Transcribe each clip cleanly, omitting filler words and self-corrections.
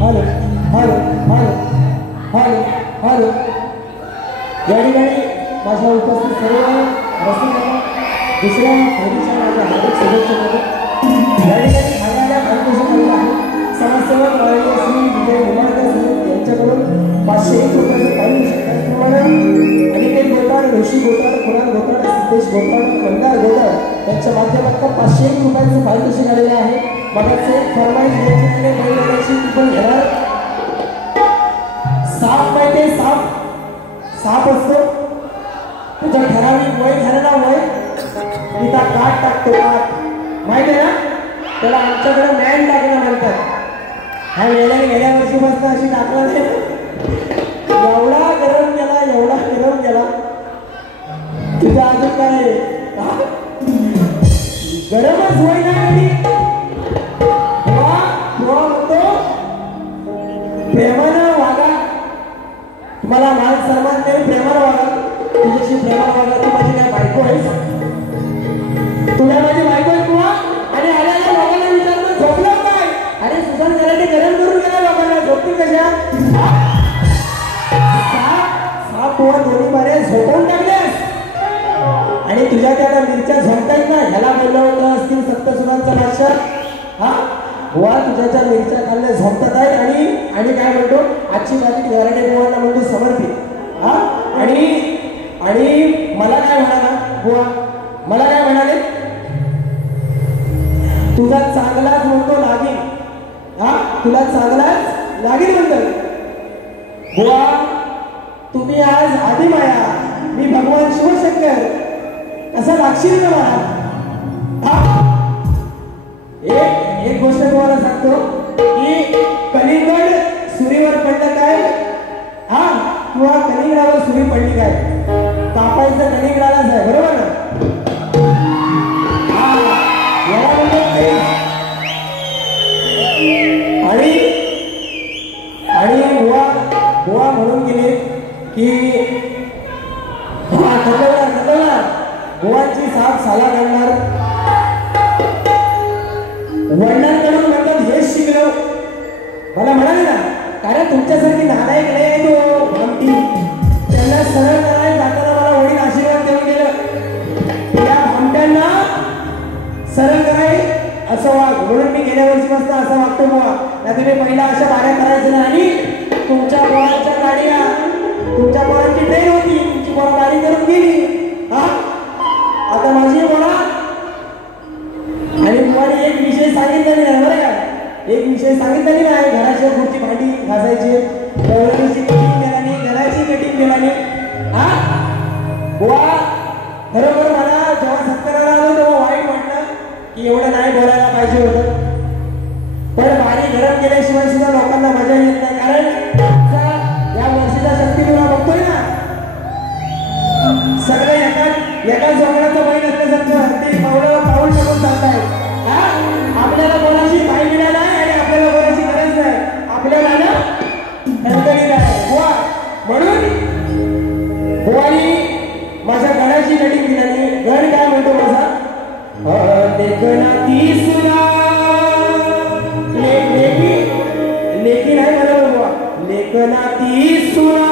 Hello hello hello hello hello या ठिकाणी माझ्या उपस्थित सर्व रसिकांना दुसऱ्या फेरीच्या माझ्या हार्दिक शुभेच्छा देतो. या ठिकाणी खाण्याला कॉम्पिटिशन झालेलं आहे. समाजसेवक श्री विजय निंबाळकर सर यांच्याकडून 501 रुपयाचं पारितोषिक. त्याचप्रमाणे अनिकेत गोताड, ऋषी गोताड, कुणाल गोताड, सिद्धेश गोताड, मंदार गोताड यांच्या माध्यमातून 501 रुपयाचं पारितोषिक आलेलं आहे. मगाचे फरमाईश द्यायची बैलगाड्याची ती पण घेणार. साप माहिती साप साप असतो तुझ्या ठराविक वय झालं ना वय तिथं काट टाकतो काट माहिती आहे ना त्याला आमच्याकडे मॅन टाकणं म्हणतात. ह्या वेळेला गेल्या वर्षीपासून अशी टाकला नाही एवढा गरम गेला तुझं अजून काय गरमच होई ना कधी म्हणतो प्रेमानं वागा. तुम्हाला मान सन्मान नाही प्रेमानं वागा. तुझ्याशी प्रेमानं वागा. तू माझी काय बायको आहेस तुला माझी बायको आहे किंवा आणि आल्याला लोकांना विचारलं झोपलं काय अरे सुशांत कराटे गरम करून गेला लोकांना झोपतील कशा साप किंवा दोन्ही मारे झोपवून टाकलेस आणि तुझ्या त्या मिरच्या झोपतायत ना ह्याला बोललं होतं असतील सप्तसुरांचा बादशाह हा बुवा तुझ्या मिरच्या खाल्ल्या झोपतात आहेत आणि काय म्हणतो आजची बातमी गराडे बुवांना म्हणतो समर्पित हा आणि मला काय म्हणाला बुवा मला काय म्हणाले तुझा चांगलाच म्हणतो लागेल हा तुला चांगलाच लागेल म्हणतो बुवा तुम्ही आज आदिमाया मी भगवान शिवशंकर असं लागशील ना मला एक गोष्ट तुम्हाला सांगतो की कलिंगड सुरीवर पडलं काय हा किंवा कलिंगडावर सुरी पडली काय कापायचं कलिंगडालाच आहे बरोबर ना आणि बुवा म्हणून गेले की बुवांची साप साला घालणार वडिलांकडून म्हणतात हेच शिकलो मला म्हणाले ना कारण तुमच्यासारखी नालायक नाही तो भामटी त्यांना सरळ करायला जाताना मला वडील आशीर्वाद देऊन गेलं त्या भामट्यांना सरळ कराय असं वाग म्हणून मी गेल्या वर्षीपासून असं वागतो बुवा नाही तुम्ही पहिला अशा बाऱ्या करायचं ना आणि तुमच्या पोरांच्या गाड्या तुमच्या पोरांची ट्रेन होती तुमची पोरं गाडी करून गेली हा आता माझी बोला आणि बुवाने एक विषय सांगितला नाही बरं का एक विषय सांगितला नाही घराच्या पुढची भांडी घासायची दवरणीची कटिंग केला नाही घराची कटिंग केला नाही हा बुवा खरोखर मला जेव्हा सत्काराला आलो तेव्हा वाईट वाटलं की एवढं नाही बोलायला पाहिजे होतं पण पाणी गरम केल्याशिवाय सुद्धा लोकांना मजा येत नाही कारण या वर्षीचा शक्ती तुला बघतोय ना सगळं एका जोगण्याचं बैल असल्यासारखं ते पाऊल टाकून चालताय आपल्याला कोणाची पाय मिळा नाही आणि आपल्याला कोणाची गरज नाही आपल्याला ना धडधडीत आहे बुवा म्हणून बुवानी माझ्या गणाची कटिंग दिली गण काय म्हणतो माझा देखना ती सुना लेकी नाही म्हणा बुवा लेखना ती सुना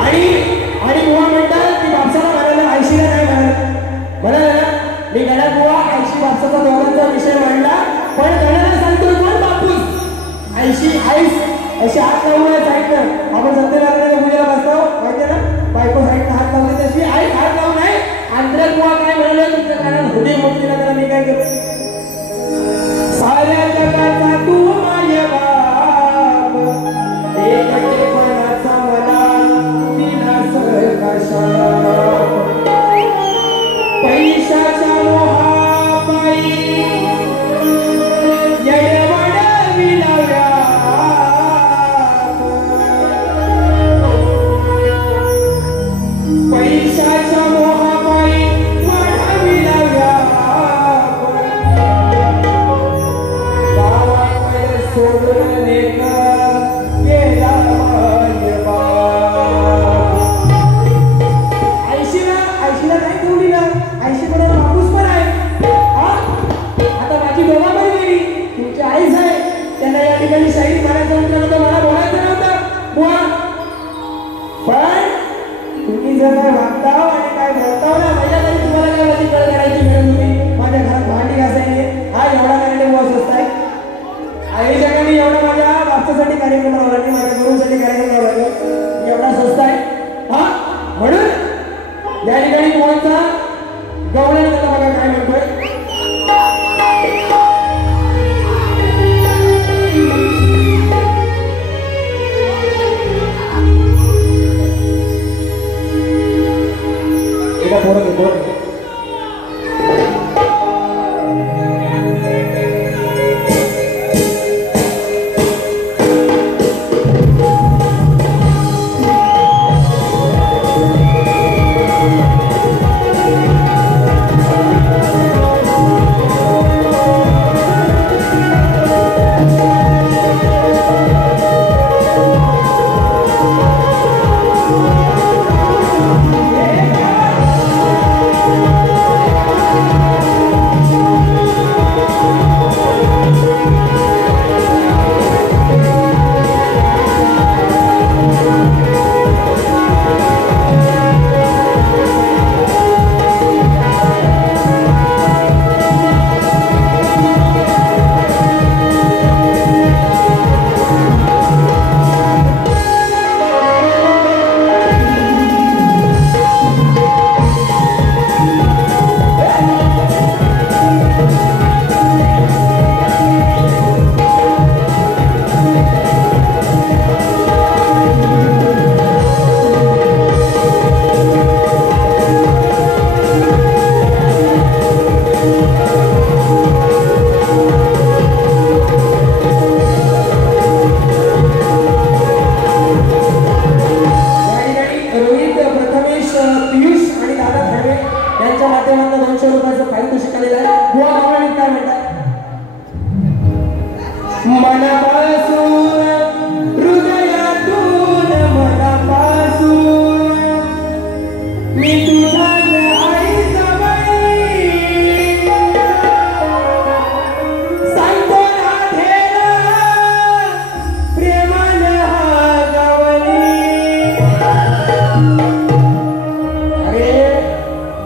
आणि बुवा म्हणतात की बापसाला म्हणाला आयशीला नाही म्हणत म्हणाला ना मी गणा बुवा आयशी बापसाचा दोघांचा विषय मांडला पण गणाला सांगतोय कोण बापूस आयशी आईस अशी हात लावून साईडनं आपण सत्यनारायण पूजेला बसतो माहिती ना बायको साईडनं हात लावली तशी आई हात लावून आहे अंतरात बुवा काय म्हणाले तुमच्या कानात होते मोठीला त्याला मी काय करू साऱ्या जगाचा तू माझ्या बाप एकटेपणाचा मला दिलास कशाला पैशाच्या मोहापायी येडवड विलाव्या पैशाच्या मोहापायी वाढविलाव्या गावाकडे सोडून लेख मनापासून हृदयातून मनापासून मी तुझा आई सवयी सांगतो राधेला प्रेमानं हा गावली. अरे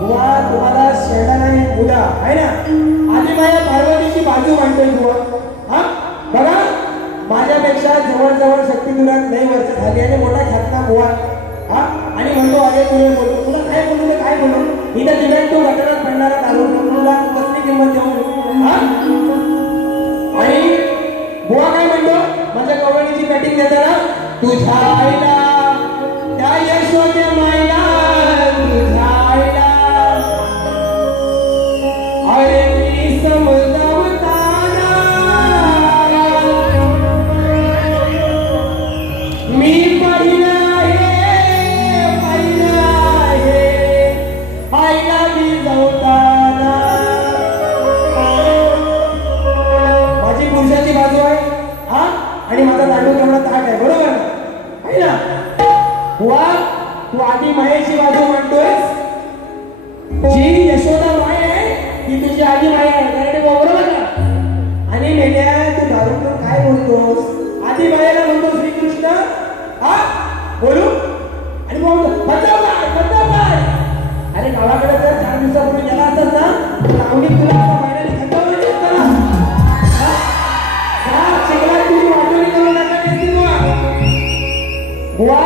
बुवा तुम्हाला शेणा नाही मुला आहे ना आधी माझ्या पार्वतीची बाजू मांडतोय बुवा. हा बघा माझ्यापेक्षा जवळ शक्ती तुला नाही वर्ष झाली आणि मोठा ख्यातना बुवा. हा आणि म्हणतो अरे तुला बोलतो तुला काय बोलू ते काय बोलू इथं दिव्यात तू घटनात पडणारा घालून तुला कसली किंमत देऊ. हा आणि बुवा काय म्हणतो माझ्या कवळीची कटिंग देताना तुझ्या आईला त्या यशोद्या माईला तुझ्या आईला अरे मी समजावताना मी पाहिलं आहे आईला मी जाऊताना. माझी पुरुषाची बाजू आहे हा आणि माझा दांडू तेवढा ताट आहे बरोबर आहे ना. बुवा तू आधी मायेची बाजू म्हणतोयस जी यशोदा माय आहे ती तुझी आधी माय आहे बरोबर ना. आणि मेल्या तू दारू काय बोलतोस आधी मायेला म्हणतो श्रीकृष्ण हा बोलू आणि बदलाव काय. अरे गावाकडे जर 4 दिवसापूर्वी गेला असत ना लावणी तुला महिन्याने खतवलं असतं तुम्ही वाटोळी करून बुवा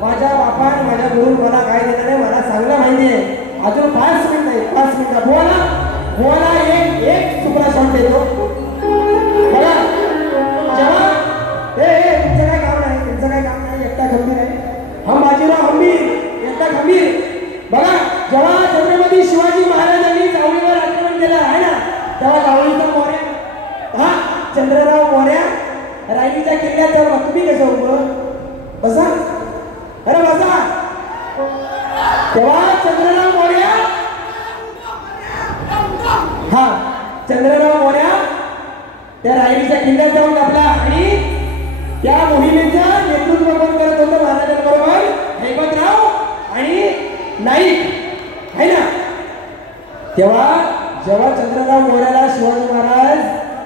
माझ्या बापान माझ्या गुरु मला काय देणार नाही मला चांगलं माहिती आहे. अजून 5 मिनिट नाही 5 मिनिटं बुवाला एक सुपरा शॉट देतो बघा. जेव्हा तुमचं काय काम नाही एकटा गंभीर आहे हम बाजीराव हंबीर एकटा खंबीर. बघा जेव्हा छत्रपती शिवाजी महाराजांनी जावळीवर आक्रमण केलं आहे ना तेव्हा जावळीचा मोऱ्या हा चंद्रराव मोऱ्या रायगडच्या किल्ल्यात तेव्हा तुम्ही कसं उभं बसा अरे बसा. तेव्हा चंद्रराव मोऱ्या हा चंद्रराव मोऱ्या त्या रायगडच्या किल्ल्यात जाऊन आपला आणि त्या मोहिमेचं नेतृत्व कोण करत होतं महाराजांबरोबर हैबतराव आणि नाईक है ना. तेव्हा जेव्हा चंद्रराव मोऱ्याला शिवाजी महाराज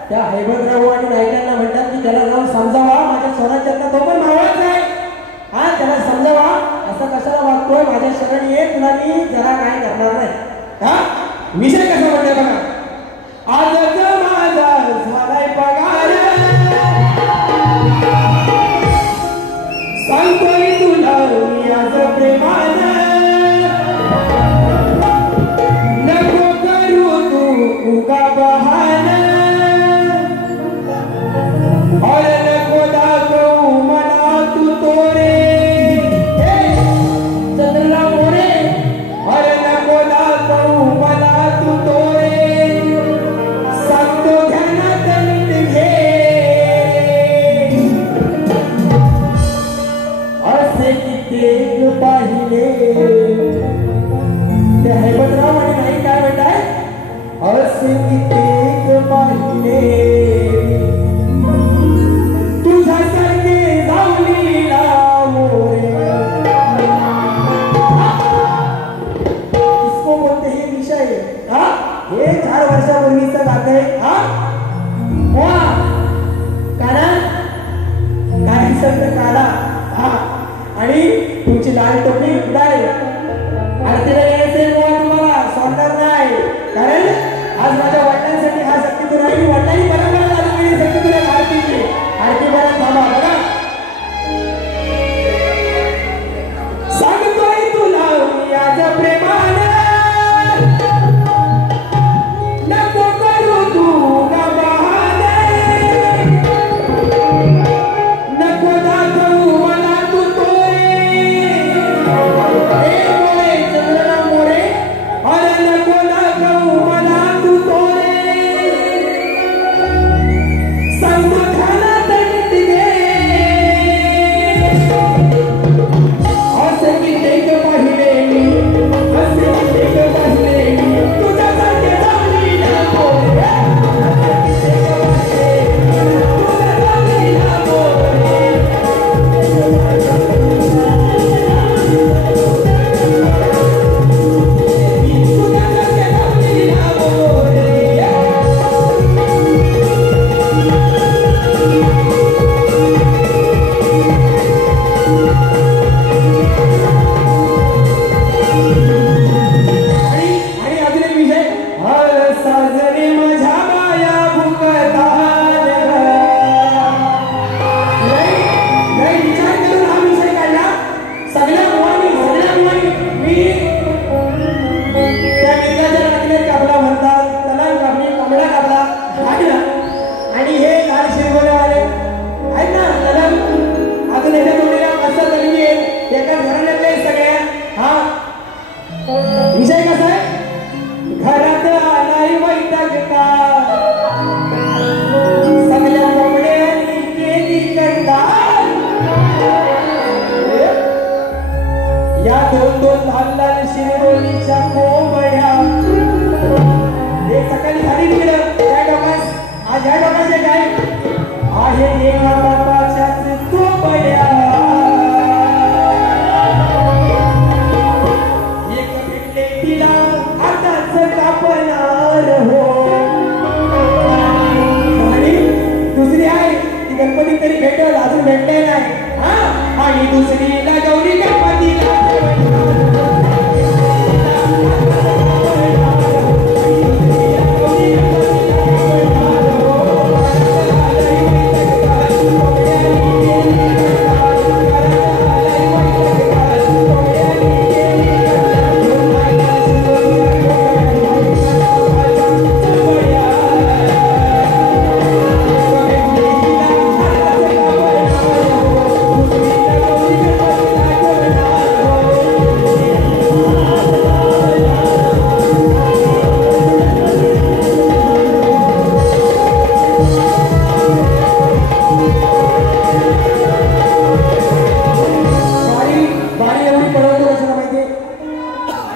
त्या हैबतराव आणि नाईकांना म्हणतात की त्याला जाऊन समजावा माझ्या स्वराज्यातला तो पण मावळाच आहे हा त्याला समजावा असं कशाला वागतोय माझ्या शरण ये तुला मी जरा काय करणार नाही. हा विषय कसा म्हणते बघा आजच माझा झालाय पगार सांगतोय तुला मी आज प्रेमानं नको करू तू उगा बहाना अरे नको दाखवू मला तू तोरे चंद्रराव मोरे अरे नको दाखवू मला तू तोरे गणपती तरी भेटल, अजून भेटले नाही हा. आणि दुसरीला गौरी गणपतीला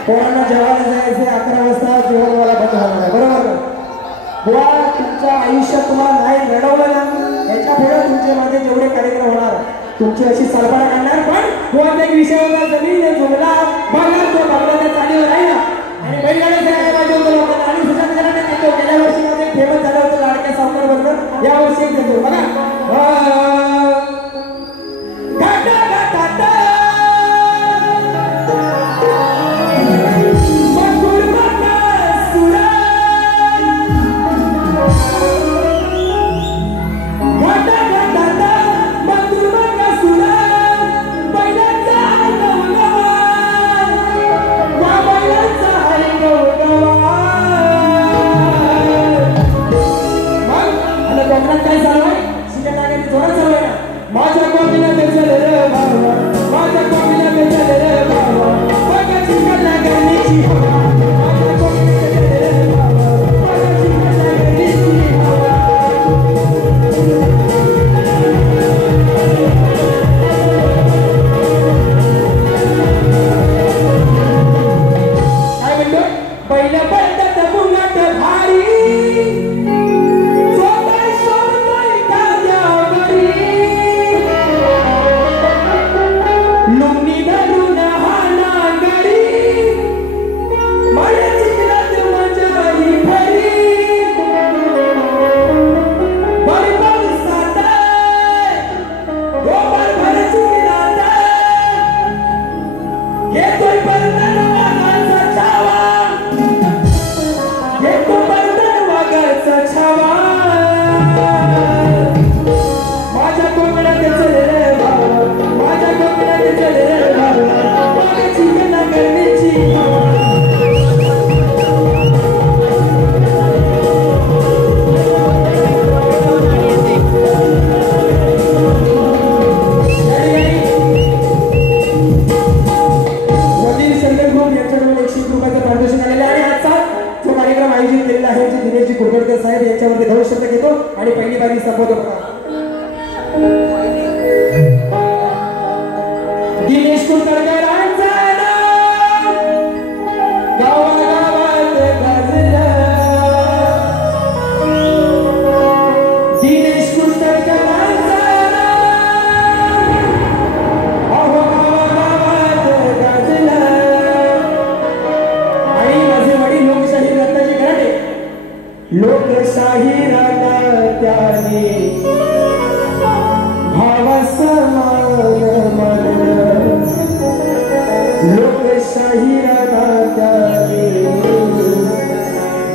पोरांना जेवायला जायचे 11 वाजता जेवण मला बंद होणार आहे, बरोबर ना? बुवा तुमच्या आयुष्यात तुम्हाला नाही रडवलं ना, याच्या पुढे तुमचे माझे जेवढे कार्यक्रम होणार तुमची अशी सालपाडा काढणार. पण बुवाचा एक विषय होता, जमीन जुमला बघा तो बघला त्या चालीवर आहे ना. आणि बैलगाड्या खेळायला पाहिजे होतं लोकांना. आणि सुशांत जरांगे देतो, गेल्या वर्षी माझं फेमस झालं होतं लाडक्या सावकार बरोबर, या वर्षी एक देतो बघा. आणि पहिली बारी संबोधन दिनेश कुलकर्णींचा गावागावात गाजला. दिनेश कुलकर्णींचा गावागावात गाजला. आणि माझे वडील लोकशाही रत्नाजी घराणे, लोकशाही त्याने भावासमान मानलं. लोकशाही त्याने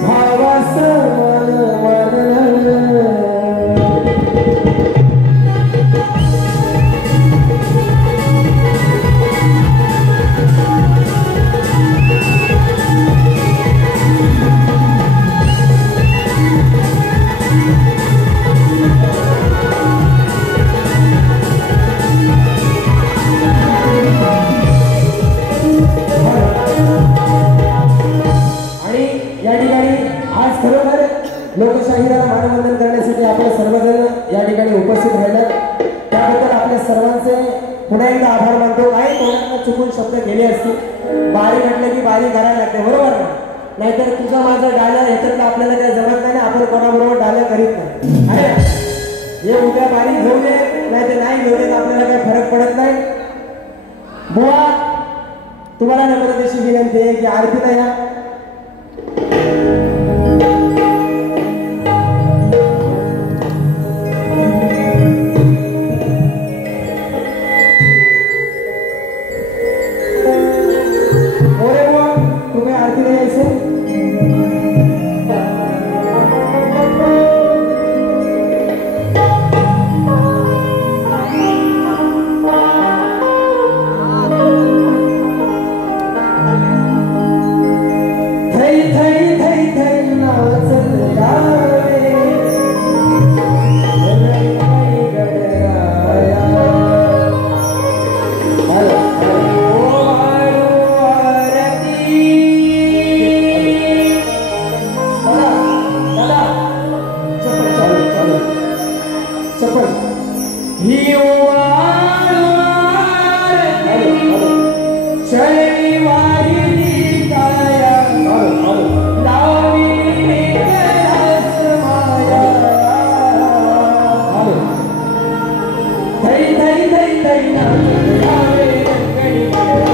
भावासमान मानलं. लोकशाहीला मानवंदन करण्यासाठी आपण सर्वजण या ठिकाणी उपस्थित राहिला, त्याबद्दल आपल्या सर्वांचे पुन्हा एकदा आभार मानतो. काही कोणाला चुकून शब्द गेले असतील, बारी म्हटलं की बारी करायला लागते, बरोबर ना? नाहीतर तुझं माझं डालं ह्याच्यातलं आपल्याला काही जमत नाही ना, आपण कोणाबरोबर डालं करीत नाही. हे उद्या बारी घेऊ दे नाहीतर नाही घेऊ दे, आपल्याला काही फरक पडत नाही. बुवा तुम्हाला नम्रतेची विनंती आहे की आरतीला या. चप्पल ही चलनी वाहिनी काया लावणी कैलास माया थै थै थै थै नाचत यावे रंगणी